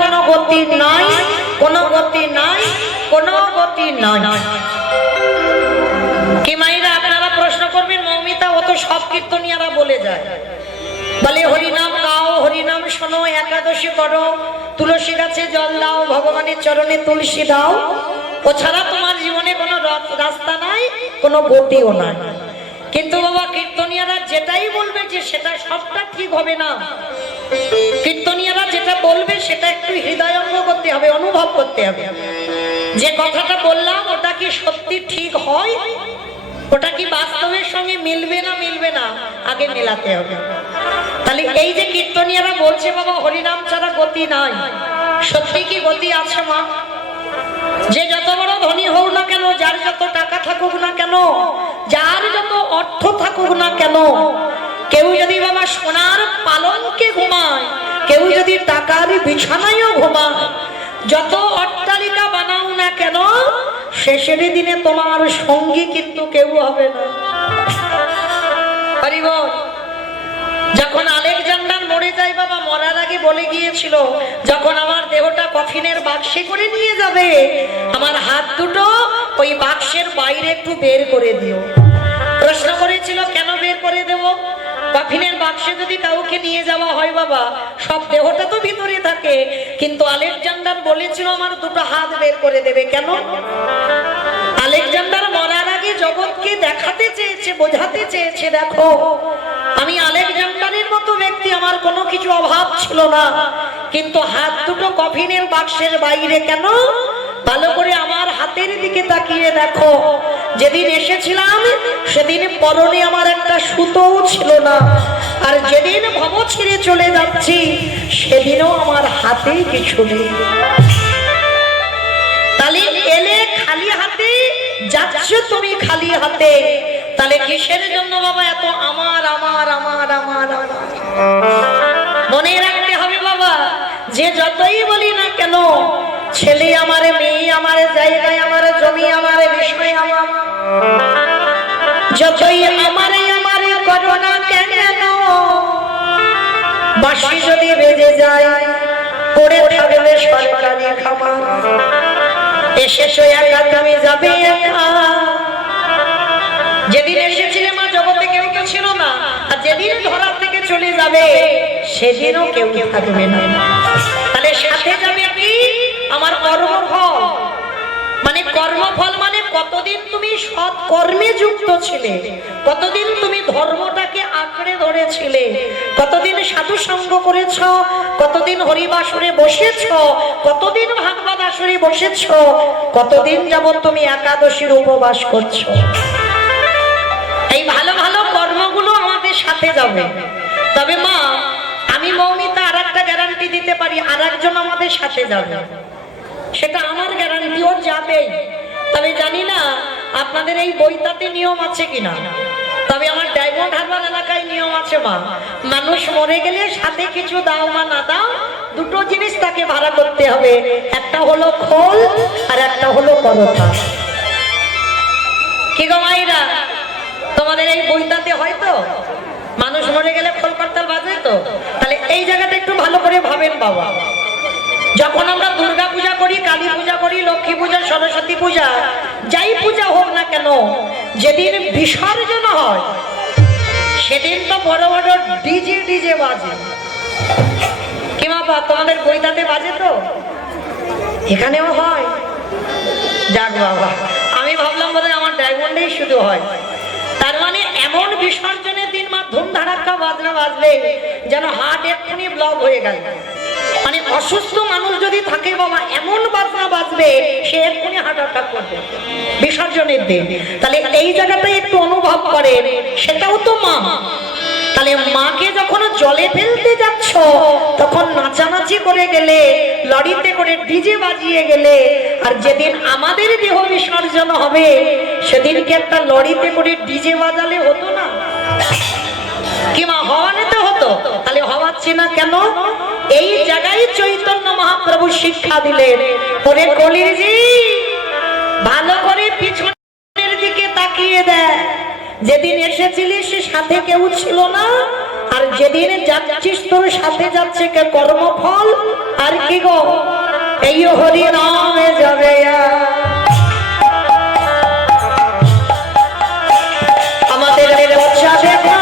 কোনো গতি নাই, কোনো গতি নাই, কোনো গতি নাই। কি মাইরা আপনারা প্রশ্ন করবেন, মৌমিতা ও তো সব কীর্তনিয়ারা বলে যায়, বলে হরিনাম গাও, হরিনাম শোনো, একাদশী করো, তুলসী গাছে জল দাও, ভগবানের চরণে তুলসী দাও, ও ছাড়া তোমার জীবনে কোনো রাস্তা নাই, কোনো গতিও নাই। কিন্তু বাবা কীর্তনিয়ারা যেটাই বলবে যে সেটা সবটা ঠিক হবে না। কীর্তনিয়ারা যেটা বলবে সেটা একটু হৃদয়ঙ্গ করতে হবে, অনুভব করতে হবে। যে কথাটা বললাম ওটা কি সত্যি ঠিক হয়, ওটা কি বাস্তবের সঙ্গে মিলবে না মিলবে না, আগে মেলাতে হবে। তাহলে এই যে কীর্তনিয়ারা বলছে বাবা হরিনাম ছাড়া গতি নাই, সত্যি কি গতি আছে মা? যে যত বড় ধনী হোক না কেন, যার যত টাকা থাকুক না কেন, যার যত অর্থ থাকুক না কেন, কেউ যদি বাবা সোনার পালঙ্কে ঘুমায়, কেউ যদি টাকার বিছানায়ও ঘুমায়, যত অট্টালিকা বানাও না কেন, শেষের দিনে তোমার সঙ্গী কিন্তু কেউ হবে না। যখন আলেকজান্ডার মরে যায় বাবা, মরার আগে বলে গিয়েছিল যখন আমার দেহটা কফিনের বাক্সে করে নিয়ে যাবে, আমার হাত দুটো ওই বাক্সের বাইরে একটু বের করে দিও। প্রশ্ন করেছিল কেন বের করে দেব? কফিনের বাক্সে যদি কাউকে নিয়ে যাওয়া হয় বাবা, সব দেহটা তো ভিতরে থাকে, কিন্তু আলেকজান্ডার বলেছিল আমার দুটো হাত বের করে দেবে। কেন? আলেকজান্ডার মরার আগে জগৎকে দেখাতে চেয়েছে, বোঝাতে চেয়েছে, দেখো আমি আলেকজান্ডারের মতো ব্যক্তি, আমার কোনো কিছু অভাব ছিল না, কিন্তু হাত দুটো কফিনের বাক্সের বাইরে কেন? ভালো করে আমার হাতের দিকে তাকিয়ে দেখো, যেদিন এসেছিলাম সেদিন পরনে আমার একটা সুতোও ছিল না, আর যেদিন ভব ছেড়ে চলে যাচ্ছি সেদিনও আমার হাতে কিছু নেই। তাহলে এলে খালি হাতে, যাচ্ছ তুমি খালি হাতে, তাহলে কিসের জন্য বাবা এত আমার আমার আমার আমার আমার? মনে রাখতে হবে বাবা, যে যতই বলি না কেন, ছেলে আমার, মেয়ে আমার, জায়গায় আমার, জমি আমার, বিষয় আমার, যতই আমারে আমারে করো না কেন, বাঁশি যদি বেজে যায় পড়ে থাকবে সরকারি খাবার, এসে একা তুমি যাবে একা। যেদিন এসেছিলে মা জগতে কেউ কেউ ছিল না, আর যেদিন ধরা থেকে চলে যাবে সেদিনও কেউ থাকবে না। তাহলে সাথে যাবে কি? আমার কর্মফল। মানে কর্মফল মানে কতদিন তুমি সৎ কর্মে যুক্ত ছিলে, কতদিন তুমি ধর্মটাকে আঁকড়ে ধরেছিলে, কতদিন সাধু সঙ্গ করেছ, কতদিন হরিবাসরে বসেছ, কতদিন ভাগবত আসরে বসেছ, কতদিন যাবত তুমি একাদশীর উপবাস করছো। এই ভালো ভালো কর্মগুলো আমাদের সাথে যাবে। তবে মা আমি মৌমিতা আর একটা গ্যারান্টি দিতে পারি, আর একজন আমাদের সাথে যাবে, সেটা আমার গ্যারান্টি, ও যাবেই। তবে জানি না আপনাদের এই বইটাতে নিয়ম আছে কিনা, তবে আমার ডায়মন্ড হারবার এলাকায় নিয়ম আছে মা, মানুষ মরে গেলে সাথে কিছু দাও মা না দাও, দুটো জিনিস তাকে ভাড়া করতে হবে, একটা হলো খোল আর একটা হলো পরোটা। কি গো মাইরা, তোমাদের এই বইটাতে হয়তো মানুষ মরে গেলে খোল করতাল বাজে তো? তাহলে এই জায়গাটা একটু ভালো করে ভাবেন বাবা। যখন আমরা দুর্গা পূজা করি, কালী পূজা করি, লক্ষ্মী পূজা, সরস্বতী পূজা, যাই পূজা হোক না কেন, যেদিন বিসর্জন হয় সেদিন তো বড় বড় ডিজে ডিজে বাজে। কি বাবা তোমাদের বইটাতে বাজে তো? এখানেও হয়? যাক বাবা, আমি ভাবলাম বোধহয় আমার ডায়মন্ডেই শুধু হয়। তার মানে এমন বিসর্জনের দিন মা ধুমধাড়াক্কা বাজনা বাজবে যেন হার্ট এক্ষুনি ব্লক হয়ে গেল। মানে অসুস্থ মানুষ যদি থাকে বাবা, এমন বাজনা বাজবে সে এক্ষুনি হার্ট অ্যাটাক করবে বিসর্জনের দিন। তাহলে এই জায়গাটাই একটু অনুভব করে, সেটাও তো মা। তাহলে মাকে যখন জলে ফেলতে যাচ্ছ তখন নাচানাচি করে গেলে, লরিতে করে ডিজে বাজিয়ে গেলে, আর যেদিন আমাদের দেহ বিসর্জন হবে সেদিনকে একটা লরিতে করে ডিজে বাজালে হতো না? কি মা হওয়াতে হতো? তাহলে হওয়াচ্ছে না কেন? এই জায়গায় চৈতন্য মহাপ্রভু শিক্ষা দিলেন, ওরে কলিজি ভালো করে পিছনের দিকে তাকিয়ে দেয়, যেদিন এসেছিলিস সাথে কেউ ছিল না, আর যেদিন যাচ্ছিস তোর সাথে যাচ্ছে কে কর্মফল আর কি গো এই হরি নামে যাবে আমাদের বচ্চা দেখা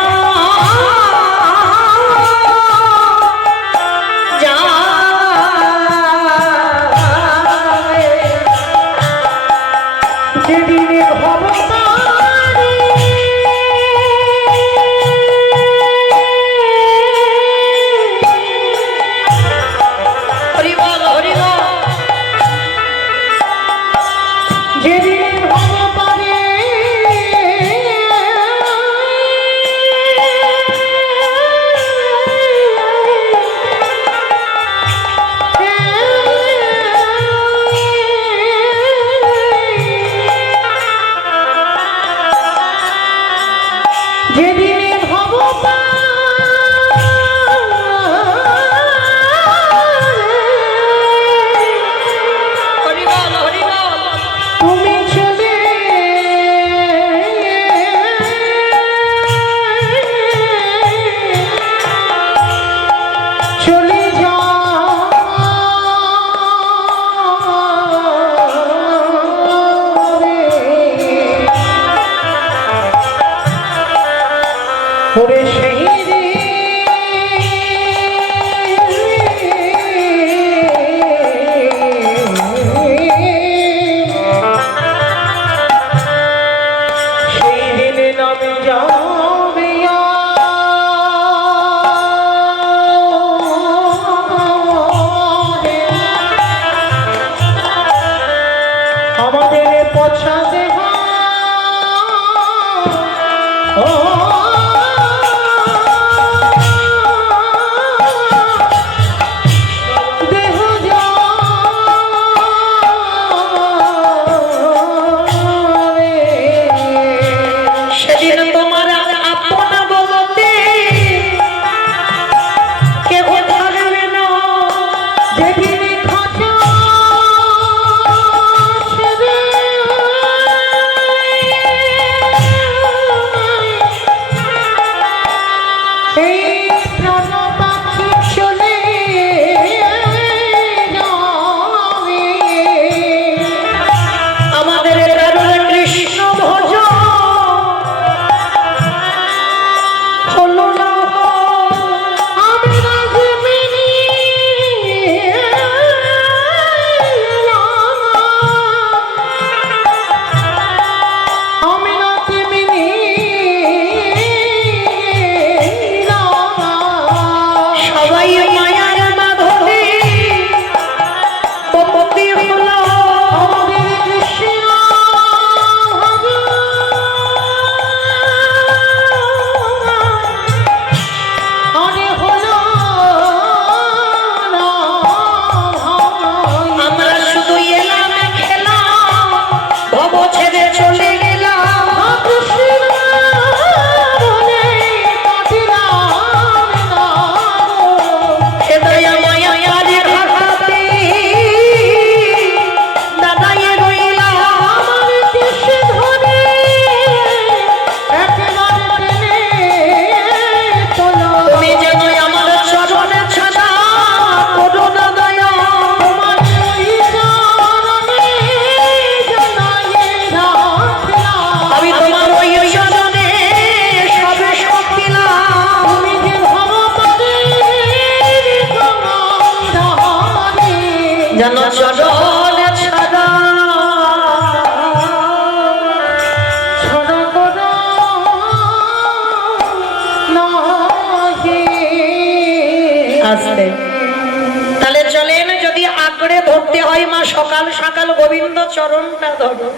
তাহলে চলেন যদি আঁকড়ে ধরতে হয় মা সকাল সকাল গোবিন্দ চরণটা ধরো,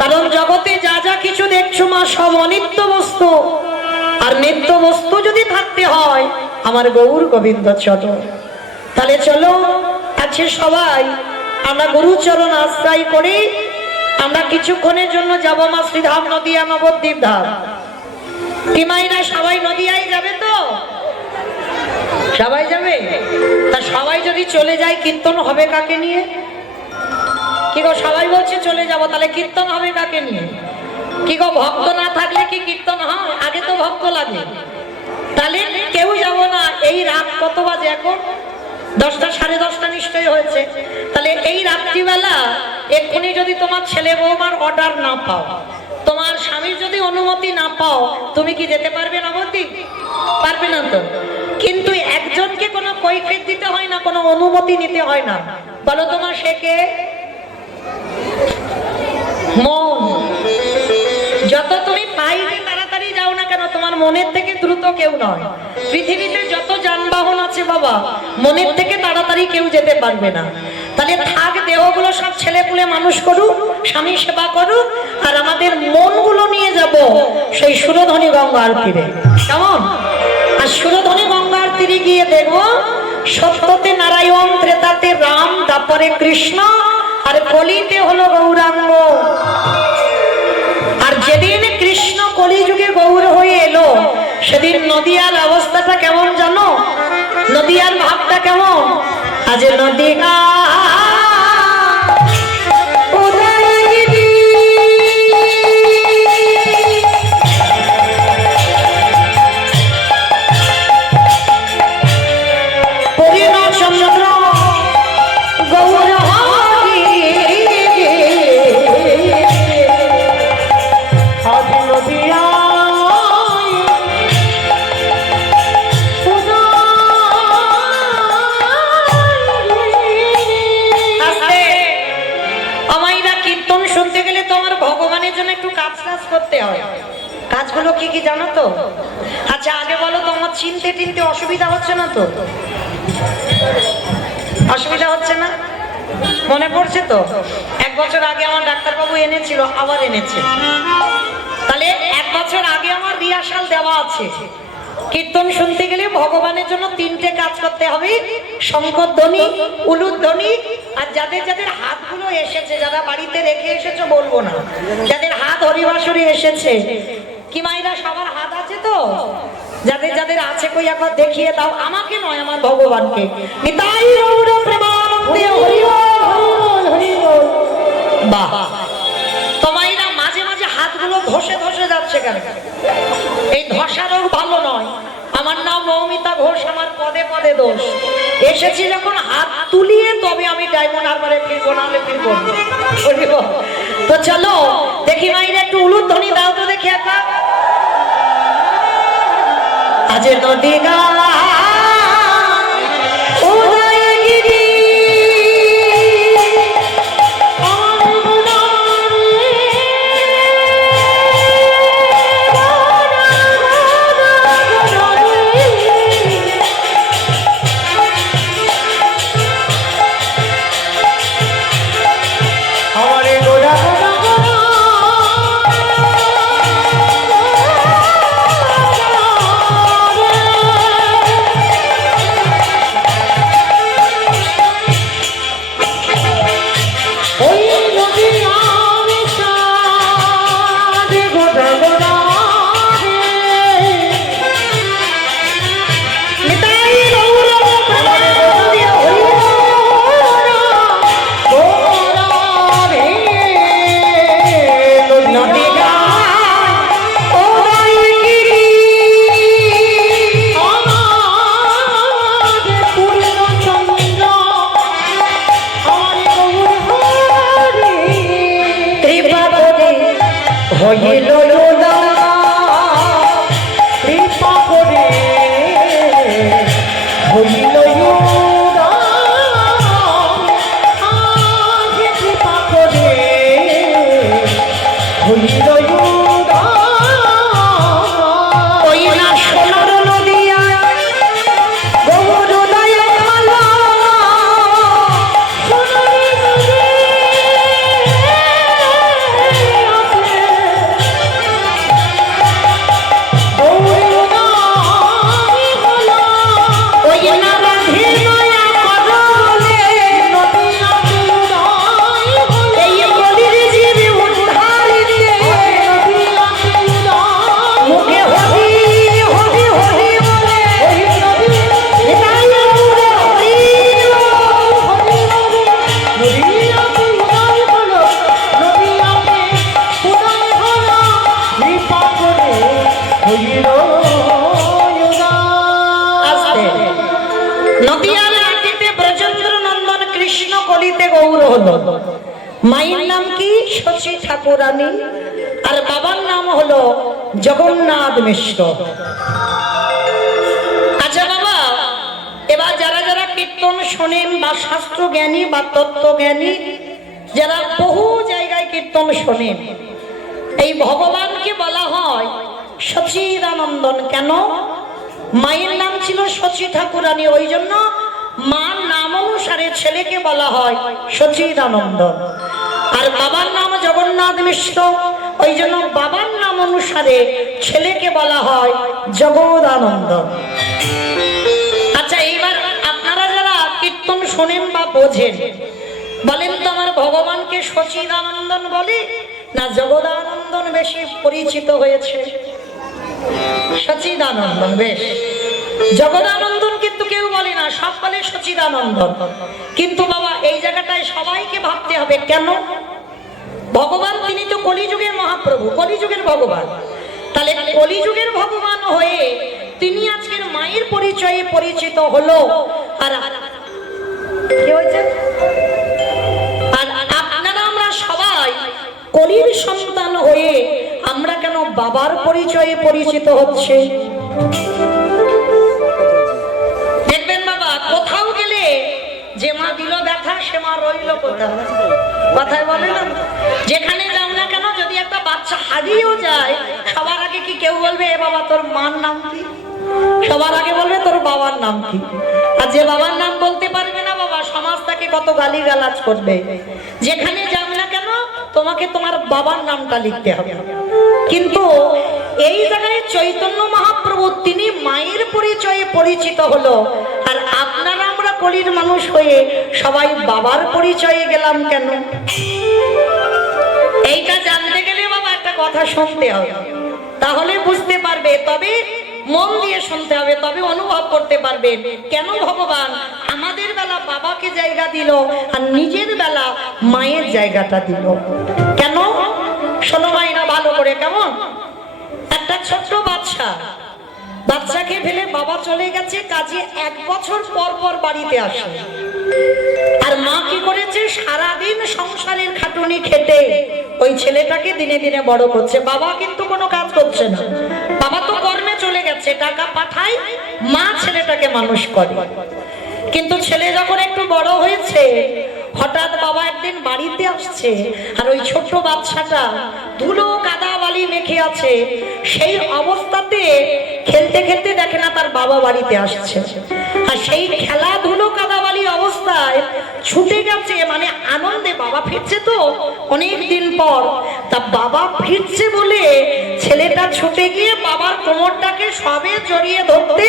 কারণ জগতে যা যা কিছু দেখছো মা সব অনিত্য বস্তু, আর নিত্য বস্তু যদি থাকতে হয় আমার গৌর গোবিন্দ চরণ। তাহলে চলো আছে সবাই আমরা গুরুচরণ আশ্রয় করি, আমরা কিছুক্ষণের জন্য যাব মা শ্রীধাম নদিয়া নবদ্বীপ ধাম। কি মাইনা সবাই নদিয়ায় যাবে তো? সবাই যাবে? তা সবাই যদি চলে যায় কীর্তন হবে কাকে নিয়ে? কি গো সবাই বলছে চলে যাব, তাহলে কীর্তন হবে কাকে নিয়ে? কি গো ভক্ত না থাকলে কি কীর্তন হয়? আগে তো ভক্ত লাগে। তাহলে কেউ যাব না। এই রাত কত বাজে এখন? 10টা, 10:30 নিশ্চয়ই হয়েছে। তাহলে এই রাত্রিবেলা এক্ষুনি যদি তোমার ছেলে বৌমার অর্ডার না পাও, তোমার স্বামীর যদি অনুমতি না পাও, তুমি কি যেতে পারবে নবদ্বীপ? পারবে না তো। কিন্তু একজনকে কোনো কৈফিয়ত দিতে হয় না, কোনো অনুমতি নিতে হয় না। বলো তোমার সে কে? মন। যত তুমি বাইরে তাড়াতাড়ি যাও না কেন, তোমার মনের থেকে দ্রুত কেউ নয়। পৃথিবীতে যত যানবাহন আছে বাবা, মনের থেকে তাড়াতাড়ি কেউ যেতে পারবে না। তাহলে থাক, দেহগুলো সব ছেলে পুলে মানুষ করুক, স্বামী সেবা করুক, আর আমাদের মনগুলো নিয়ে যাব সেই সুরধনী গঙ্গার তীরে। কেমন? আর সুরধনী গঙ্গার তীরে গিয়ে দেখবো সত্যতে নারায়ণ, ত্রেতাতে রাম, তারপরে কৃষ্ণ, আর কলিতে হলো গৌরাঙ্গ। আর যেদিন কৃষ্ণ কলিযুগে গৌর হয়ে এলো, সেদিন নদিয়ার অবস্থাটা কেমন জানো? নদিয়ার ভাবটা কেমন? আজ নদিয়া করতে হয়। কাজগুলো কি কি জানো তো? আচ্ছা আগে বলো, তোমার চিনতে টিনতে অসুবিধা হচ্ছে না তো? অসুবিধা হচ্ছে না? মনে পড়ছে তো? 1 বছর আগে আমার ডাক্তারবাবু এনেছিল, আবার এনেছে। তাহলে 1 বছর আগে আমার রিহার্সাল দেওয়া আছে। কীর্তন শুনতে গেলে ভগবানের জন্য 3টে কাজ করতে হবে: শঙ্খধ্বনি, উলুধ্বনি, আর যাদের যাদের হাতগুলো এসেছে, যারা বাড়িতে রেখে এসেছো বলবো না, যাদের হাত হরিবাসরে এসেছে, কি মাইরা সবার হাত আছে তো? যাদের যাদের আছে কই একবার দেখিয়ে দাও, আমাকে নয় আমার ভগবানকে। নিতাই গৌর প্রেমানন্দে হরি বল, হরি বল। বাহ, তোমাইরা মাঝে মাঝে হাতগুলো ধসে ধসে যাচ্ছে কেন? এই ধসা রোগ ভালো নয়। আমার নাম মৌমিতা ঘোষ, আমার পদে পদে দোষ। এসেছি যখন হাত তুলিয়ে, তবে আমি ডায়মন্ড হারবারে ফিরবো, নাহলে ফিরবো না। তো চলো দেখি মাইরা একটু উলুধ্বনি দাও তো দেখি একা। আজ নদী গা নদিয়ার মাটিতে ব্রজেন্দ্র নন্দন কৃষ্ণ কলিতে গৌর হলো। মায়ের নাম কি? শশী ঠাকুরানী, আর বাবার নাম হলো জগন্নাথ মিশ্র। আচ্ছা বাবা, এবার যারা যারা কীর্তন শোনেন বা শাস্ত্র জ্ঞানী বা তত্ত্ব জ্ঞানী, যারা বহু জায়গায় কীর্তন শোনেন, এই ভগবানকে বলা হয় সচিদানন্দন। কেন? মায়ের নাম ছিল শশী ঠাকুরানী, ওই জন্য মার নাম অনুসারে ছেলেকে বলা হয় সচিদানন্দন। আর বাবার নাম জগন্নাথ মিশ্র, ওই জন্য বাবার নাম অনুসারে ছেলেকে বলা হয় জগদানন্দন। আচ্ছা, এইবার আপনারা যারা কীর্তন শোনেন বা বোঝেন, বলেন তো আমার ভগবানকে সচিদানন্দন বলে না জগদানন্দন বেশি পরিচিত হয়েছে? সচিদানন্দন বেশ। জগদানন্দন কিন্তু কেউ বলে না, সব বলে সচিদানন্দন। কিন্তু বাবা এই জায়গাটায় সবাইকে ভাবতে হবে, কেন? ভগবান তিনি তো কলিযুগের মহাপ্রভু, কলিযুগের ভগবান। তাহলে কলিযুগের ভগবান হয়ে তিনি আজকের মায়ের পরিচয়ে পরিচিত হলো। আর কি হয়েছে? আর আপনারা আমরা সবাই কলির সন্তান হয়ে আমরা কেন বাবার পরিচয়ে পরিচিত হচ্ছে? দেখবেন বাবা, কোথাও গেলে যে মা দিল ব্যথা সে মা রইল কোথায়, কথায় বলে না? যেখানে যাও না কেন, যদি একটা বাচ্চা হারিয়েও যায়, সবার আগে কি কেউ বলবে এ বাবা তোর মার নাম কি? সবার আগে বলবে তোর বাবার নাম কি? আর যে বাবার নাম বলতে পারবে না বাবা, সমাজ তাকে কত গালিগালাজ করবে। যেখানে যাও না কেন তোমাকে তোমার বাবার নামটা লিখতে হবে। কিন্তু এই জায়গায় চৈতন্য মহাপ্রভু তিনি মায়ের পরিচয়ে পরিচিত হলো, আর আপনারা আমরা কলির মানুষ হয়ে সবাই বাবার পরিচয়ে গেলাম কেন? এইটা জানতে গেলে বাবা একটা কথা শুনতে হবে, তাহলে বুঝতে পারবে। তবে মন দিয়ে শুনতে হবে, তবে অনুভব করতে পারবেন কেন ভগবান আমাদের বেলা বাবাকে জায়গা দিল আর নিজের বেলা মায়ের জায়গাটা দিল। কেন? শোনো মায়েরা ভালো করে। কেমন? একটা ছোট্ট বাচ্চাকে ফেলে বাবা চলে গেছে কাজে, 1 বছর পর পর বাড়িতে আসে। আর মা কি করেছে? সারাদিন সংসারের খাটুনি খেটে ওই ছেলেটাকে দিনে দিনে বড় করছে। বাবা কিন্তু কোনো কাজ করছে না, বাবা তো কর্মে চলে গেছে, টাকা পাঠায়, মা ছেলেটাকে মানুষ করে। কিন্তু ছেলে যখন একটু বড় হয়েছে, হঠাৎ বাবা একদিন বাড়িতে আসছে, আর ওই ছোট্ট বাচ্চাটা ধুলো কাদা বালি মেখে আছে। সেই অবস্থাতে খেলতে খেলতে দেখে না তার বাবা বাড়িতে আসছে, আর সেই খেলা ধুলো কাদা বালি অবস্থায় ছুটে গেছে, মানে আনন্দে বাবা ফিরছে তো অনেক দিন পর। তা বাবা ফিরছে বলে ছেলেটা ছুটে গিয়ে বাবার কোমরটাকে সবে জড়িয়ে ধরতে,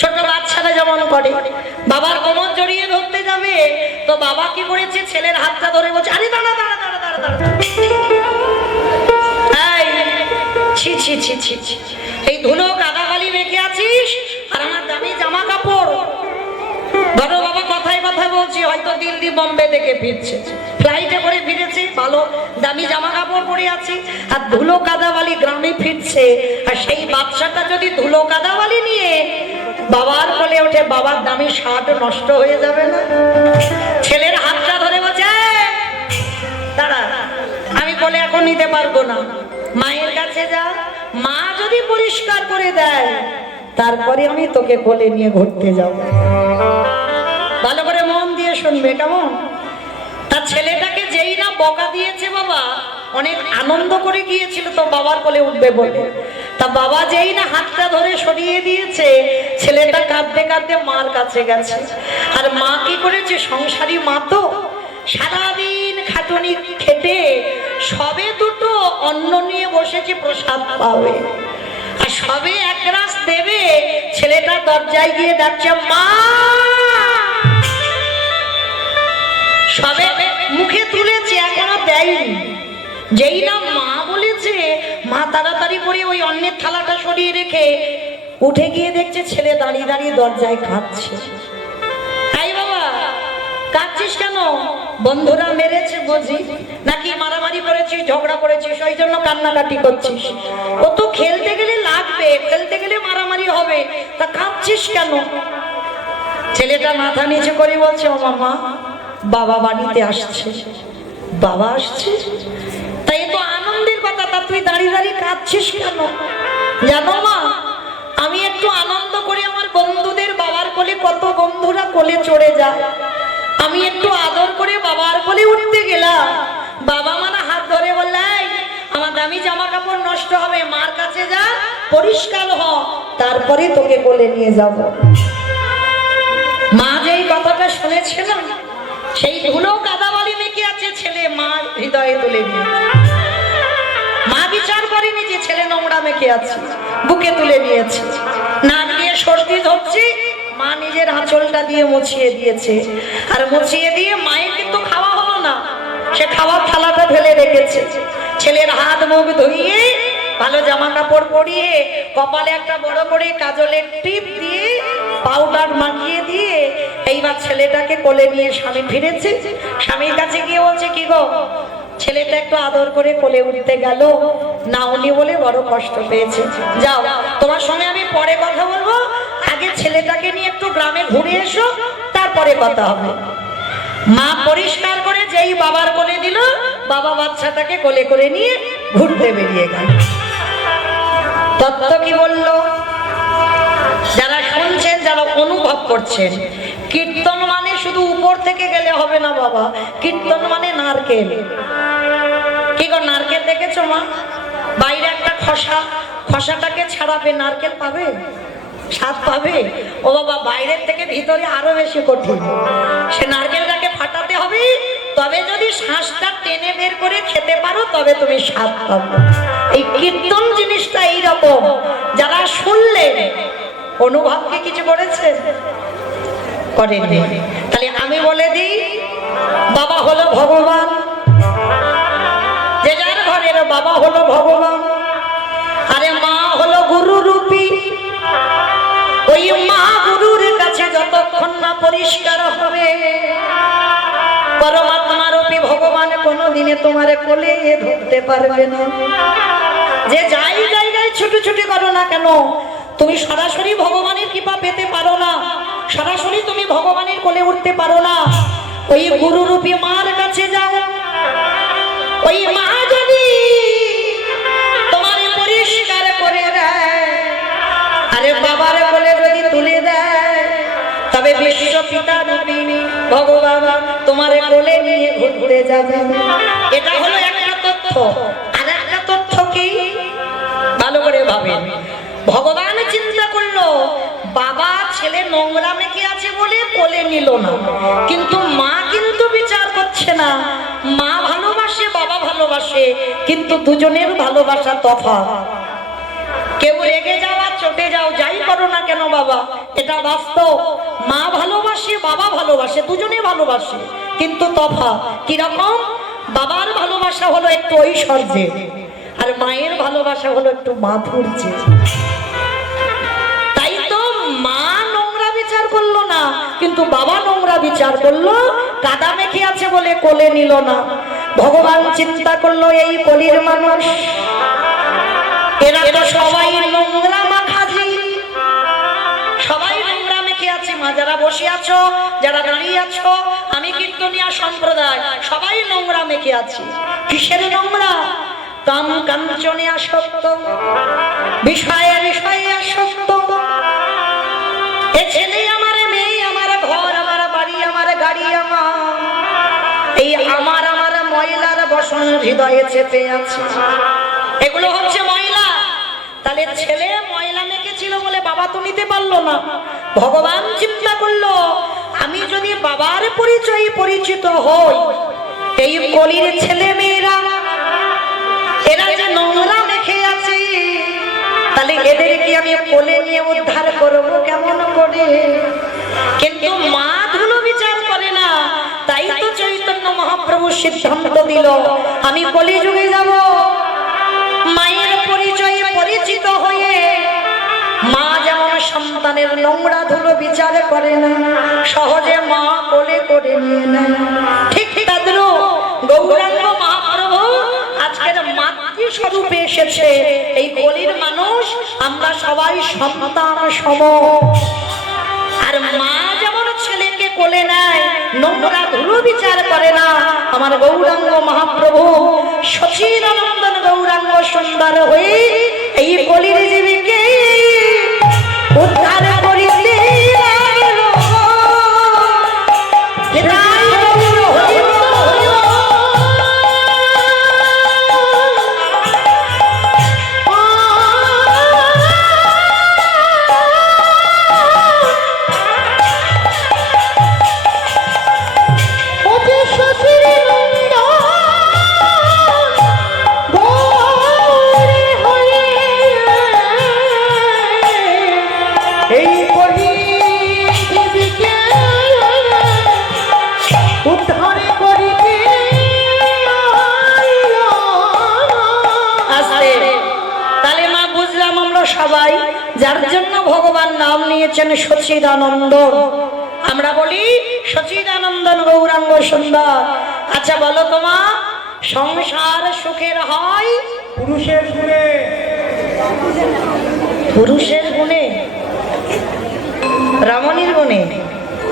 ছোট বাচ্চারা যেমন করে, বাবার কোমর জড়িয়ে ধরতে যাবে, তো বাবা কি করেছে? ছেলের হাতটা ধরে বলছে, আরে দাঁড়া দাঁড়া দাঁড়া দাঁড়া দাঁড়া, ছি ছি ছি ছি ছি, এই ধুলো কাদাবালি মেখে আছিস আর আমার দামি জামা কাপড়। ধরো বাবা কথায় কথায় বলছি, হয়তো দিল্লি বোম্বে থেকে ফিরছে, ফ্লাইটে করে ফিরেছে, ভালো দামি জামা কাপড় পরে আছে, আর ধুলো কাদাবালি গ্রামে ফিরছে। আর সেই বাচ্চাটা যদি ধুলো কাদাবালি নিয়ে বাবার কোলে ওঠে, বাবার দামি শার্ট নষ্ট হয়ে যাবে না? ছেলের হাতটা ধরে বলছে, দাঁড়া, আমি কোলে এখন নিতে পারবো না, মায়ের কাছে যা, মা যদি পরিষ্কার করে দেয় তারপরে আমি তোকে কোলে নিয়ে ঘুরতে যাব। ভালো করে মন দিয়ে শুনবে, কেমন? তার ছেলেটাকে যেই না বকা দিয়েছে বাবা, অনেক আনন্দ করে গিয়েছিল তো বাবার কোলে উঠবে বলে, তা বাবা যেই না হাতটা ধরে সরিয়ে দিয়েছে, ছেলেটা কাঁদতে কাঁদতে মার কাছে গেছে। আর মা কি করেছে? সংসারী মা তো সারাদিন খাটুনি খেটে সবে দুটো অন্ন নিয়ে বসেছে প্রসাদ পাবে, আর সবে এক রাস দেবে, ছেলেটা দরজায় গিয়ে ডাকছে মা, সবে মুখে তুলেছে এখনো দেয়নি। যেই না মা বলেছে, মা তাড়াতাড়ি করে ওই অন্যের থালাটা সরিয়ে রেখে উঠে গিয়ে দেখছে ছেলে দাঁড়িয়ে দাঁড়িয়ে দরজায় কাঁদছে। তাই বাবা কাঁদছে কাঁদছিস কেন? বন্ধুরা মেরেছে বুঝি, নাকি মারামারি করেছিস, ঝগড়া করেছিস, ওই জন্য কান্নাকাটি করছিস? ও তো খেলতে গেলে লাগবে, খেলতে গেলে মারামারি হবে, তা কাঁদছিস কেন? ছেলেটা মাথা নিচু করে বলছে, ও মামা, বাবা বাড়িতে আসছে। বাবা আসছে? তাই তো আনন্দের কথা, তা তুই দাঁড়িয়ে দাঁড়িয়ে কাঁদছিস কেন? জানো মা, আমি একটু আনন্দ করে আমার বন্ধুদের বাবার কোলে, কত বন্ধুরা কোলে চড়ে যায়, আমি একটু আদর করে বাবার কোলে উঠতে গেলাম, বাবা মানে হাত ধরে বললাই আমার দামি জামা কাপড় নষ্ট হবে, মার কাছে যা, পরিষ্কার হ, তারপরে তোকে কোলে নিয়ে যাব। মা যেই কথাটা শুনেছিলাম, সেই ধুলো কাদাবালি মেখে আছে ছেলে, মা হৃদয়ে তুলে নিয়েছে। মা বিচার করেনি যে ছেলে নোংরা মেখে আছে, বুকে তুলে নিয়েছে। নাক দিয়ে সর্দি ধরছে, মা নিজের আঁচলটা দিয়ে মুছিয়ে দিয়েছে। আর মুছিয়ে দিয়ে মায়ের কিন্তু খাওয়া হলো না, সে খাওয়ার থালাটা ফেলে রেখেছে। ছেলের হাত মুখ ধুইয়ে, ভালো জামা কাপড় পরিয়ে, কপালে একটা বড় করে কাজলের টিপ দিয়ে, পাউডার মাখিয়ে দিয়ে, এইবার ছেলেটাকে কোলে নিয়ে স্বামী ফিরেছে। স্বামীর কাছে গিয়ে বলছে, কি গো, ছেলেটা একটু আদর করে কোলে উঠতে গেল, না উনি বলে বড় কষ্ট পেয়েছে। যাও, তোমার সঙ্গে আমি পরে কথা বলবো, আগে ছেলেটাকে নিয়ে একটু গ্রামে ঘুরে এসো, তারপরে কথা হবে। মা পরিষ্কার করে যেই বাবার কোলে দিল, বাবা বাচ্চাটাকে কোলে করে নিয়ে ঘুরতে বেরিয়ে গেল। তত্ত্ব কি বলল? যারা শুনছেন, যারা অনুভব করছেন, কীর্তন মানে শুধু উপর থেকে গেলে হবে না বাবা, কীর্তন মানে নারকেল। কি গো, নারকেল দেখেছো মা? বাইরে একটা খসা, খসাটাকে ছাড়াবে, নারকেল পাবে, স্বাদ পাবে। ও বাবা, বাইরের থেকে ভিতরে আরো বেশি কঠিন। সে নারকেলটাকে ফাটাতে হবে, তবে যদি শ্বাসটা টেনে বের করে খেতে পারো, তবে তুমি স্বাদ পাবে। এই কীর্তন জিনিসটা এইরকম, যারা শুনলেন, অনুভব কি কিছু করেছে? করেননি। তাহলে আমি বলে দিই, বাবা হলো ভগবান, যে যার ঘরের বাবা হলো ভগবান। আরে মা হলো গুরু রূপী, ওই মা গুরুর কাছে যতক্ষণ না পরিষ্কার হবে, পরমাত্মা রূপী ভগবান কোনোদিনে তোমার কোলে ধরতে পারবে না। যে যাই জায়গায় ছুটোছুটি করো না কেন, তুমি সরাসরি ভগবানের কৃপা পেতে পারো না, সরাসরি তুমি ভগবানের কোলে উঠতে পারো না। ওই গুরু রূপী মার কাছে যাও, ওই মা যদি তোমার পরিষ্কার করে দেয়, আরে বাবার কোলে যদি তুলে দেয়, তবে বিশ্ব পিতা রূপী ভগবান তোমার কোলে নিয়ে ঘুরে যাবে। এটা হলো একটা তথ্য। আর একটা তথ্য কি, ভালো করে ভাবেন। ভগবান চিন্তা করলো, বাবা ছেলে নোংরা মেখে আছে বলে কোলে নিল না, কিন্তু মা কিন্তু বিচার করছে না। মা ভালোবাসে, বাবা ভালোবাসে, কিন্তু দুজনের ভালোবাসা তফাৎ। কেউ রেগে যাও আর চটে যাও, যাই করো না কেন বাবা, এটা বাস্তব। মা ভালোবাসে, বাবা ভালোবাসে, দুজনে ভালোবাসে, কিন্তু তফাৎ। কিরকম? বাবার ভালোবাসা হলো একটু ঐশ্বর্যে, আর মায়ের ভালোবাসা হলো একটু মাধুর্যে। তাই তো মা নোংরা বিচার করলো না, কিন্তু বাবা নোংরা বিচার করলো, কাদা মেখে আছে বলে কোলে নিল না। ভগবান চিন্তা করলো, এই কলির মানুষ, এরা তো সবাই নোংরা মাখাজি, সবাই নোংরা মেখে আছে। মা যারা বসে আছো, যারা দাঁড়িয়ে আছো, আমি কীর্তনিয়া সম্প্রদায়, সবাই নোংরা মেখে আছি। কিসের নোংরা? কাম কাঞ্চনে আসক্ত, বিষয়ে বিষয়ে আসক্ত। এ ছেলে আমার, মেয়ে আমার, ঘর আমার, বাড়ি আমার, গাড়ি আমার, এই আমার আমার ময়লার বসন হৃদয়ে চেপে আছে। এগুলো হচ্ছে ময়লা। তাহলে ছেলে ময়লা মেখেছিল বলে বাবা তো নিতে পারলো না। ভগবান চিন্তা করলো, আমি যদি বাবার পরিচয়ে পরিচিত হই, এই কলির ছেলে মেয়েরা, এরা যে নোংরা মেখে আছে, তাহলে এদেরকে আমি কোলে নিয়ে উদ্ধার করবো কেমন করে? কিন্তু মা ধুলো বিচার করে না। তাই তো চৈতন্য মহাপ্রভু সিদ্ধান্ত দিল, আমি কলিযুগে যাব, মায়ের পরিচয়ে পরিচিত হয়ে, মা যেমন সন্তানের নোংরা ধুলো বিচার করে না, সহজে মা কোলে করে নিয়ে নেয়। ঠিক তদ্রূপ গৌরাঙ্গ মহাপ্রভু আজকের মাতৃস্বরূপে এসেছে। এই কলির মানুষ আমরা সবাই সন্তান সম। আর মা যেমন ছেলেকে কোলে নেয়, নোংরা ধুলো বিচার করে না, আমার গৌরাঙ্গ মহাপ্রভু সচিদানন্দন গৌরাঙ্গ সুন্দর হয়ে এই কলির জীবীকে উদ্ধার করিতে সবাই যার জন্য ভগবান নাম নিয়েছেন সচিদানন্দ, আমরা বলি সচিদানন্দন গৌরাঙ্গ সুন্দর। আচ্ছা বলো তোমা, সংসার সুখের হয় পুরুষের গুণে? পুরুষের গুণে, রমণীর গুণে?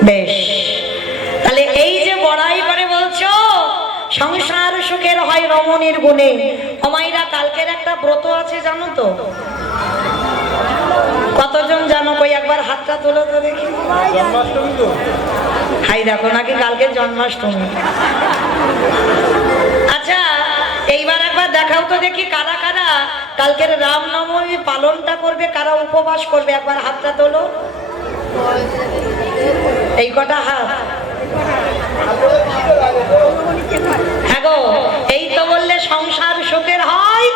বেশ, তাহলে এই যে বড়াই করে বলছো সংসার সুখের হয় রমণীর গুণে, অমাইরা কালকের একটা ব্রত আছে জানো তো? কতজন জানো? কই একবার হাতটা তোলো তো দেখি। জন্মাষ্টমী তো? হাই দেখো নাকি কালকে জন্মাষ্টমী। আচ্ছা এইবার একবার দেখাও তো দেখি কারা কারা কালকের রামনবমী পালনটা করবে, কারা উপবাস করবে, একবার হাতটা তোলো। এই কটা হাত? হ্যাঁ গো, এই তো বললে সংসার সুখের হয়।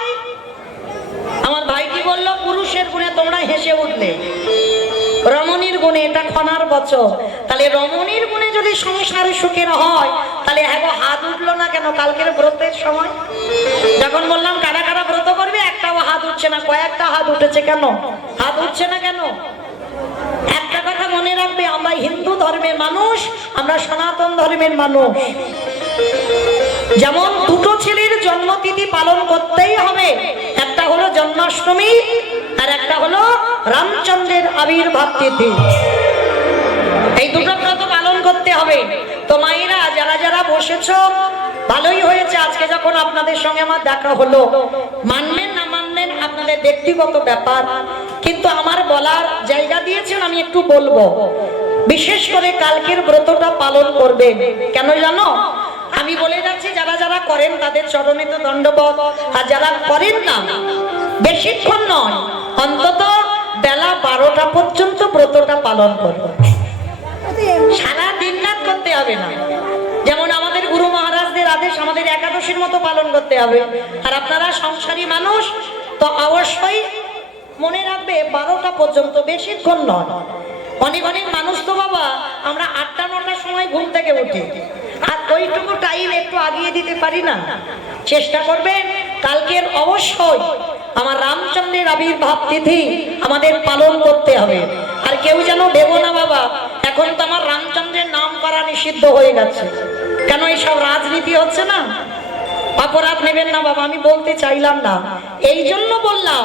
আমার ভাই কি বললো? পুরুষের গুণে। তোমরা হেসে উঠলে। রমণীর গুণে, এটা ক্ষণার বচন। তাহলে রমণীর গুণে যদি সংসার সুখের হয়, তাহলে হ্যাঁ গো হাত উঠলো না কেন কালকের ব্রতের সময়? যখন বললাম কারা কারা ব্রত করবে, একটাও হাত উঠছে না। কয়েকটা হাত উঠেছে, কেন হাত উঠছে না কেন? একটা কথা মনে রাখবে, আমরা হিন্দু ধর্মের মানুষ, আমরা সনাতন ধর্মের মানুষ। যেমন দুটো ছেলের জন্মতিথি পালন করতেই হবে, একটা হলো জন্মাষ্টমী আর একটা হলো রামচন্দ্রের আবির্ভাব তিথি। এই দুটো ব্রত পালন করতে হবে। তো মায়েরা যারা যারা বসেছো, ভালোই হয়েছে আজকে যখন আপনাদের সঙ্গে আমার দেখা হলো। মানবেন না মানবেন আপনাদের ব্যক্তিগত ব্যাপার, কিন্তু আমার বলার জায়গা দিয়েছেন, আমি একটু বলবো। বিশেষ করে কালকের ব্রতটা পালন করবেন। কেন জানো? আমি বলে যাচ্ছি, যারা যারা করেন তাদের চরণে তো দণ্ডবত, আর যারা করেন না বেশিক্ষণ নয়, অন্তত বেলা 12টা পর্যন্ত ব্রতটা পালন করবো। সারা দিন রাত করতে হবে না। যেমন আমাদের গুরু মহারাজদের আদেশ আমাদের একাদশীর মতো পালন করতে হবে। আর আপনারা সংসারী মানুষ, তো অবশ্যই মনে রাখবে 12টা পর্যন্ত, বেশিক্ষণ নয়। অনেক অনেক মানুষ তো বাবা আমরা 8টা-9টার সময় ঘুম থেকে উঠি, আর ওইটুকু টাইম একটু আগিয়ে দিতে পারি না। চেষ্টা করবেন কালকের অবশ্যই আমার রামচন্দ্রের আবির্ভাব তিথি আমাদের পালন করতে হবে। আর কেউ যেন ভেবো না বাবা এখন তো আমার রামচন্দ্রের নাম করা নিষিদ্ধ হয়ে গেছে, কেন এইসব রাজনীতি হচ্ছে না? অপরাধ নেবেন না বাবা, আমি বলতে চাইলাম না। এই জন্য বললাম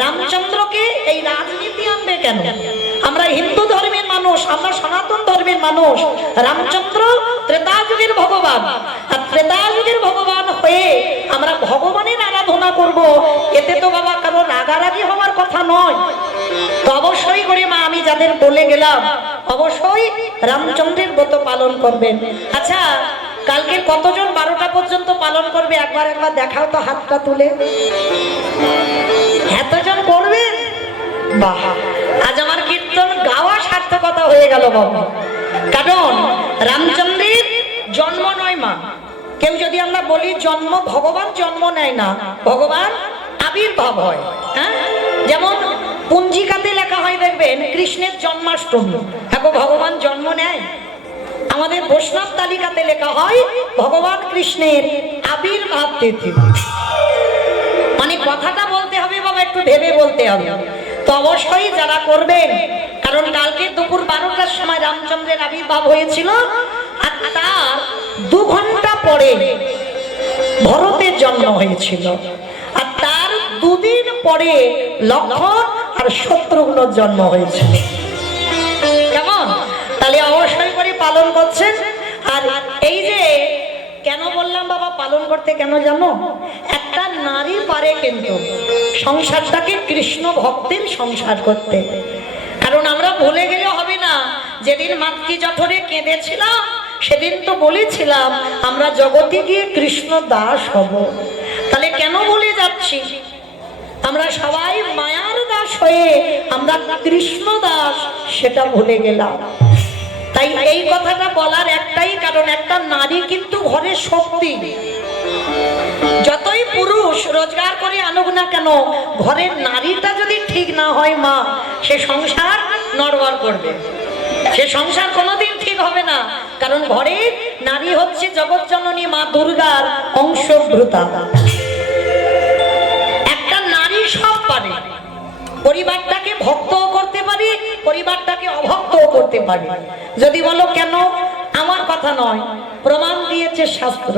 রামচন্দ্রকে এই রাজনীতি আনবে কেন? আমরা হিন্দু ধর্মের মানুষ, আমরা সনাতন ধর্মের মানুষ। রামচন্দ্র ত্রেতা যুগের ভগবান, আর ত্রেতা যুগের ভগবান হয়ে আমরা ভগবানের আরাধনা করব, এতে তো বাবা কারো রাগারাগি হওয়ার কথা নয়। তো অবশ্যই করে মা আমি যাদের বলে গেলাম অবশ্যই রামচন্দ্রের ব্রত পালন করবেন। আচ্ছা কালকে কতজন 12টা পর্যন্ত পালন করবে একবার একবার দেখাও তো হাতটা তুলে। এতজন করবে? বাহ, আজ আমার কীর্তন গাওয়া সার্থকতা হয়ে গেল বাবা। কারণ রামচন্দ্রের জন্ম নয় মা, কেউ যদি আমরা বলি জন্ম, ভগবান জন্ম নেয় না, ভগবান আবির্ভাব হয়। হ্যাঁ, যেমন পঞ্জিকাতে লেখা হয় দেখবেন কৃষ্ণের জন্মাষ্টমী, এখন ভগবান জন্ম নেয়। আমাদের বৈষ্ণব তালিকাতে লেখা হয় ভগবান কৃষ্ণের আবির্ভাব তিথি। মানে কথাটা বলতে হবে বাবা, একটু ভেবে বলতে হবে। তো অবশ্যই যারা করবেন, কারণ কালকে দুপুর 12টার সময় রামচন্দ্রের আবির্ভাব হয়েছিল, আর তার 2 ঘন্টা পরে ভরতের জন্ম হয়েছিল, আর তার 2 দিন পরে লক্ষ্মণ আর শত্রুঘ্নর জন্ম হয়েছিল। কেমন? তাহলে অবশ্যই করে পালন করছেন। আর এই যে কেন বললাম বাবা পালন করতে, কেন জানো? একটা নারী পারে কিন্তু সংসারটাকে কৃষ্ণ ভক্তের সংসার করতে। কারণ আমরা ভুলে গেলে হবে না, যেদিন মাতৃ জঠরে কেঁদেছিলাম সেদিন তো বলেছিলাম আমরা জগতে গিয়ে কৃষ্ণ দাস হব। তাহলে কেন ভুলে যাচ্ছি? আমরা সবাই মায়ার দাস হয়ে আমরা কৃষ্ণ দাস, সেটা ভুলে গেলাম। তাই এই কথাটা বলার একটাই কারণ, একটা নারী কিন্তু ঘরের শক্তি। যতই পুরুষ রোজগার করে আনুক না কেন, ঘরের নারীটা যদি ঠিক না হয় মা, সে সংসার নড়বড় করবে, সে সংসার কোনোদিন ঠিক হবে না। কারণ ঘরের নারী হচ্ছে জগৎ জননী মা দুর্গার অংশভূতা। একটা নারী সব পারে, পরিবারটাকে ভক্তও করতে পারি, পরিবারটাকে অভক্তও করতে পারি। যদি বলো কেন, আমার কথা নয়, প্রমাণ দিয়েছে শাস্ত্র।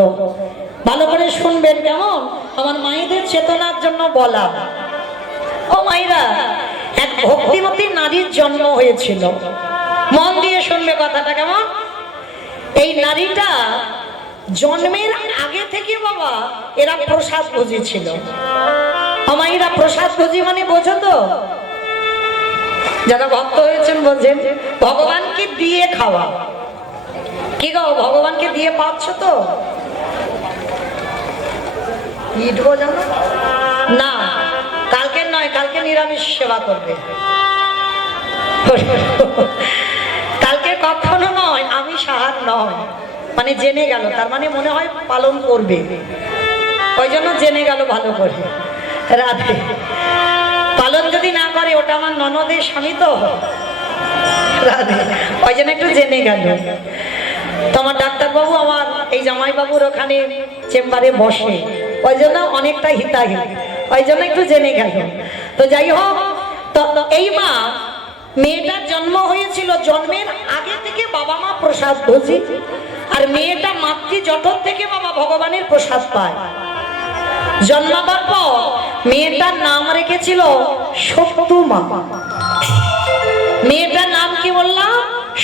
ভালো করে শুনবেন কেমন, আমার মায়েদের চেতনার জন্য বলা। ও মায়েরা, এক ভক্তিমতী নারীর জন্ম হয়েছিল, মন দিয়ে শুনবে কথাটা কেমন। এই নারীটা জন্মের আগে থেকে বাবা এরা প্রসাদ ভোজী ছিল। মায়েরা প্রসাদ ভোজী মানে বোঝো তো? যারা ভক্ত হয়েছেন বোঝেন, ভগবানকে দিয়ে খাওয়া। কি গো, ভগবানকে দিয়ে পাচ্ছ তো? ইটবো জানো না, কালকে নয়, কালকে নিরামিষ সেবা করবে। কালকে কখনো নয়, আমি সাহার নয়, মানে জেনে গেল, তার মানে মনে হয় পালন করবে, ওই জন্য জেনে গেল ভালো করে। রাধে, পালন যদি না করে, ওটা আমার ননদের স্বামী তো, রাধে, ওই জন্য একটু জেনে গেল। তোমার ডাক্তারবাবু আমার এই জামাইবাবুর ওখানে চেম্বারে বসে, ওই জন্য অনেকটা হিতাহিত, ওই জন্য একটু জেনে গেল। তো যাই হোক, তো এই মা মেয়েটার জন্ম হয়েছিল, জন্মের আগে থেকে বাবা মা প্রসাদ ভোজী, আর মেয়েটা মাতৃ জঠর থেকে বাবা ভগবানের প্রসাদ পায়। জন্মাবার পর মেয়েটার নাম রেখেছিল সত্যমা। মেয়েটার নাম কি বললাম?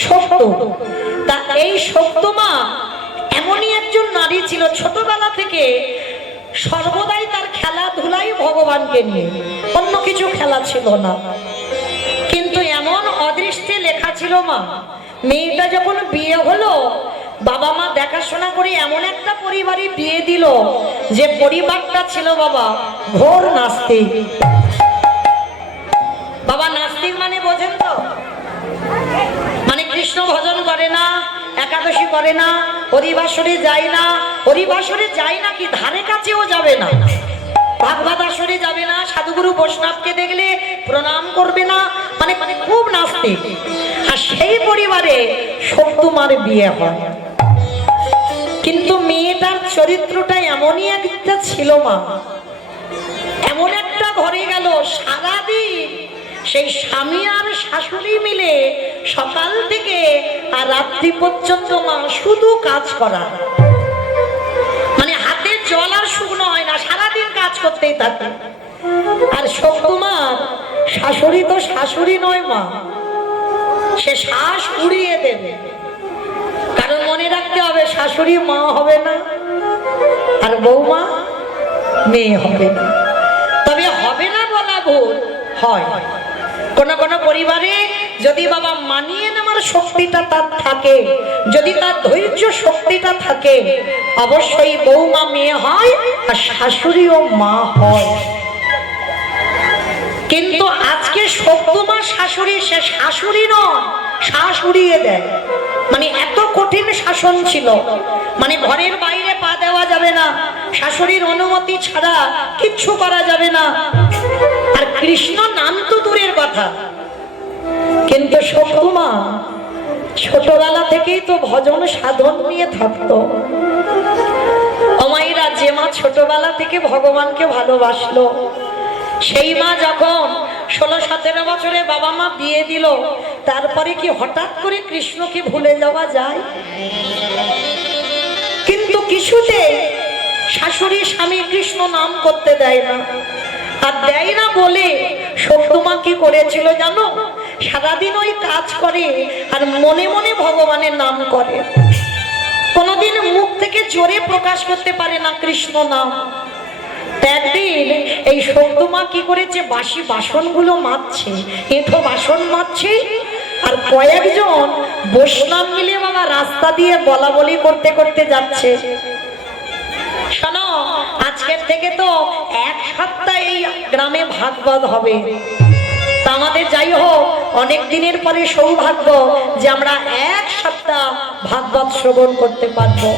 সত্য। তা এই সত্যমা এমনই একজন নারী ছিল, ছোটবেলা থেকে সর্বদাই তার খেলাধুলাই ভগবানকে নিয়ে, অন্য কিছু খেলা ছিল না। কিন্তু এমন অদৃষ্টে লেখা ছিল মা, মেয়েটা যখন বিয়ে হলো, বাবা মা দেখাশোনা করে এমন একটা পরিবারে বিয়ে দিল, যে পরিবারটা ছিল বাবা ঘোর নাস্তিক। বাবা নাস্তিক মানে বোঝেন তো? মানে কৃষ্ণ ভজন করে না, একাদশী করে না, হরিবাসরে যায় না, হরিবাসরে যায় না কি ধারে কাছেও যাবে না, ভাগবত আসরে যাবে না, সাধুগুরু বৈষ্ণবকে দেখলে প্রণাম করবে না, মানে মানে খুব নাস্তিক। আর সেই পরিবারে সত্যমার বিয়ে হয়। কিন্তু মেয়েটার চরিত্রটা এমনই একটা ছিল মা, এমন একটা ঘরে গেল, সারাদিন সেই স্বামী আর শাশুড়ি মিলে সকাল থেকে আর রাত্রি পর্যন্ত মা শুধু কাজ করা, মানে হাতে জল আর শুকনো হয় না, সারাদিন কাজ করতেই থাকে। আর সত্যমার শাশুড়ি তো শাশুড়ি নয় মা, সে শ্বাস উড়িয়ে দেবে। কারণ মনে রাখতে হবে, শাশুড়ি মা হবে না, আর বৌমা মেয়ে হবে না। তবে হবে না বলা ভুল, হয়। কোন কোন পরিবারে যদি বাবা মানিয়ে নেওয়ার শক্তিটা তার থাকে, যদি তার ধৈর্য শক্তিটা থাকে, অবশ্যই বৌমা মেয়ে হয় আর শাশুড়িও মা হয়। কিন্তু আজকে সত্যমা শাশুড়ি, সে শাশুড়ি নয়, শাশুড়িয়ে দেয়। মানে এত কঠিন শাসন ছিল, মানে ঘরের বাইরে পা দেওয়া যাবে না, শাশুড়ির অনুমতি ছাড়া কিচ্ছু করা যাবে না। আর কৃষ্ণ নাম তো দূরের কথা, কিন্তু সত্যমা ছোটবেলা থেকেই তো ভজন সাধন নিয়ে থাকতো। অমাইরা, যে মা ছোটবেলা থেকে ভগবানকে ভালোবাসলো, সেই মা যখন 16-17 বছরে বাবা মা বিয়ে দিল, তারপরে কি হঠাৎ করে কৃষ্ণকে ভুলে যাওয়া যায়? কিন্তু কিছুতে শাশুড়ি স্বামী কৃষ্ণ নাম করতে দেয় না। আর দেয় না বলে সত্যমা কি করেছিল জানো? সারাদিন ওই কাজ করে আর মনে মনে ভগবানের নাম করে, কোনোদিন মুখ থেকে জোরে প্রকাশ করতে পারে না কৃষ্ণ নাম। একদিন এই সত্যমা কি করেছে, বাসি বাসনগুলো মাজছে, এঁঠো বাসন মাজছে, আর কয়েকজন বৈষ্ণব মিলে বাবা রাস্তা দিয়ে বলা বলি করতে করতে যাচ্ছে। শোনো, আজকের থেকে তো এক সপ্তাহ এই গ্রামে ভাগবত হবে। তা আমাদের যাই হোক, অনেক দিনের পরে সৌভাগ্য যে আমরা এক সপ্তাহ ভাগবত শ্রবণ করতে পারবো।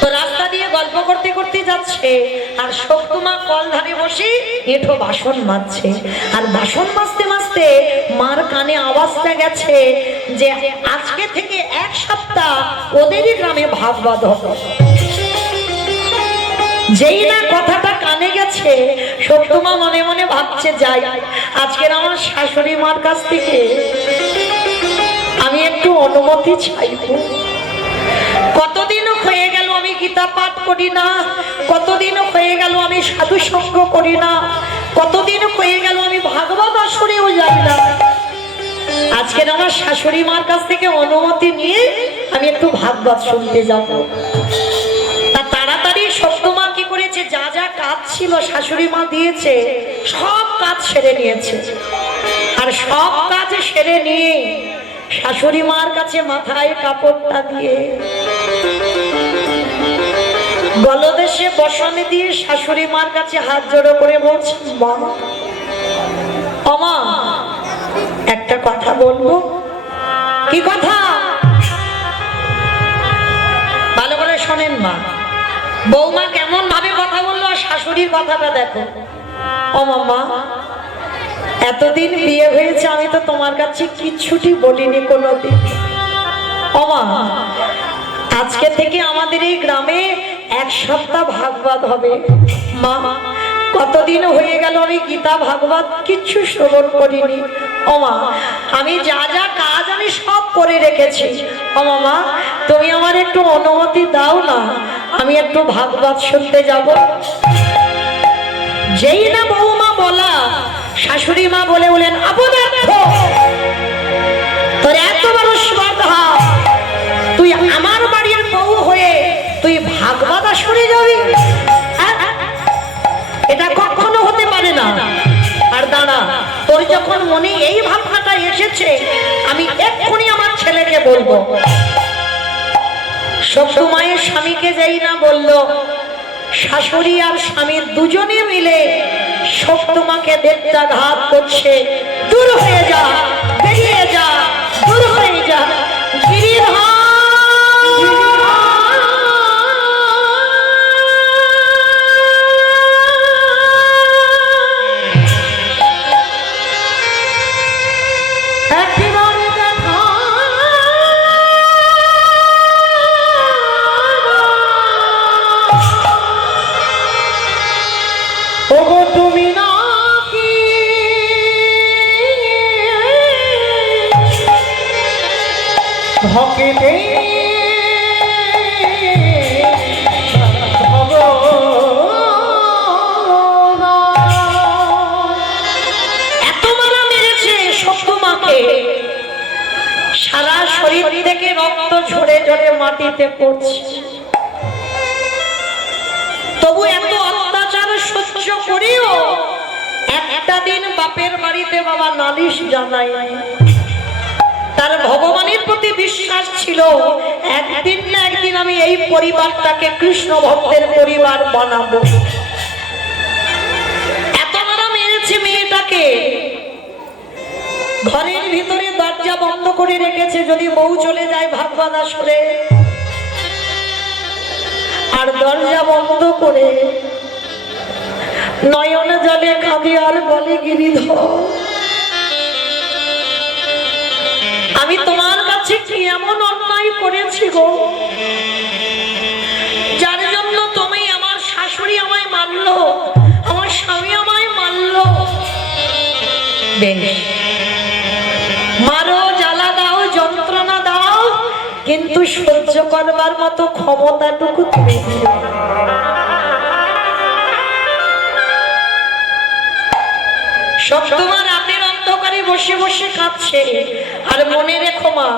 তো রাস্তা দিয়ে গল্প করতে করতে যাচ্ছে, আর সত্যমা কল ধারে বসে এঁঠো বাসন মাজছে। আর বাসন মাজতে মাজতে মার কানে আওয়াজটা গেছে যে আজকে থেকে এক সপ্তাহ ওদেরই গ্রামে ভাগবত হবে। যেই না কথাটা কানে গেছে, সত্যমা মনে মনে ভাবছে, যাই আজকের আমার শাশুড়ি মার কাছ থেকে আমি একটু অনুমতি চাইব। কতদিনও হয়ে গেল আমি গীতা পাঠ করি না, কতদিনও হয়ে গেল আমি সাধু সঙ্গ করি না, কতদিন হয়ে গেল আমি ভাগবত আসরেও যাই না। আজকের আমার শাশুড়ি মার কাছ থেকে অনুমতি নিয়ে আমি একটু ভাগবত শুনতে যাব। তাড়াতাড়ি সত্যমা কি করেছে, যা যা কাজ ছিল শাশুড়ি মা দিয়েছে সব কাজ সেরে নিয়েছে। আর সব কাজ সেরে নিয়ে শাশুড়ি মার কাছে মাথায় কাপড়টা দিয়ে গলদেশে বসনে দিয়ে শাশুড়ি মার কাছে হাত জোড়ো করে বলছে, মা, ওমা, একটা কথা বলবো। কি কথা? ভালো করে শোনেন মা। বৌমা কেমন ভাবে কথা বললো, আর শাশুড়ির কথাটা দেখো। ও মামা, এতদিন বিয়ে হয়েছে আমি তো তোমার কাছে কিচ্ছুটি বলিনি কোনোদিন। ও মা, আজকে থেকে আমাদের এই গ্রামে এক সপ্তাহ ভাগবত হবে। মা, কতদিন হয়ে গেল আমি গীতা ভাগবত কিচ্ছু শ্রবণ করিনি। ও মা, আমি যা যা কাজ আমি সব করে রেখেছি। ও মামা, তুমি আমার একটু অনুমতি দাও না, আমি একটু ভাগবত শুনতে যাব। যেই না বৌমা বলা, শাশুড়ি মা বলে বলেন, অপদার্থ, তোর এত বড় শ্রদ্ধা, তুই আমার বাড়ির বউ হয়ে তুই ভাগবত আসরে যাবি? এটা কখনো হতে পারে না। আর দাঁড়া, তোর যখন মনে এই ভাবনাটা এসেছে, আমি এক্ষুনি আমার ছেলেকে বলবো। সত্যমায়ের স্বামীকে যেই না বলল, শাশুড়ি আর স্বামী দুজনে মিলে সত্যমাকে বেত্রাঘাত করছে। দূর হয়ে যা, বেরিয়ে যা, দূর হয়ে যা, গিরিধর। সারা শরীর থেকে রক্ত ঝরে ঝরে মাটিতে পড়ছে, তবু এত অত্যাচার সহ্য করেও একটা দিন বাপের বাড়িতে বাবা নালিশ জানায়। তার ভগবানের প্রতি বিশ্বাস ছিল, একদিন না একদিন আমি এই পরিবারটাকে কৃষ্ণ ভক্তের পরিবার বানাবো। এত বড় মেরেছে মেয়েটাকে, ঘরের ভিতরে দরজা বন্ধ করে রেখেছে, যদি বউ চলে যায় ভাগবত আসরে। আর দরজা বন্ধ করে নয়ন জলে কাঁদে আর বলে, গিরিধর, আমি তোমার কাছে কি এমন অন্যায় করেছি গো, যার জন্য তুমি আমার শাশুড়ি আমায় মারলো, আমার স্বামী আমায় মারলো। বেশ, কিন্তু সহ্য করবার মতো ক্ষমতাটুকু তুমি দিও। সব তোমার রাতের অন্ধকারে বসে বসে কাঁদছে, আর মনে রেখো মা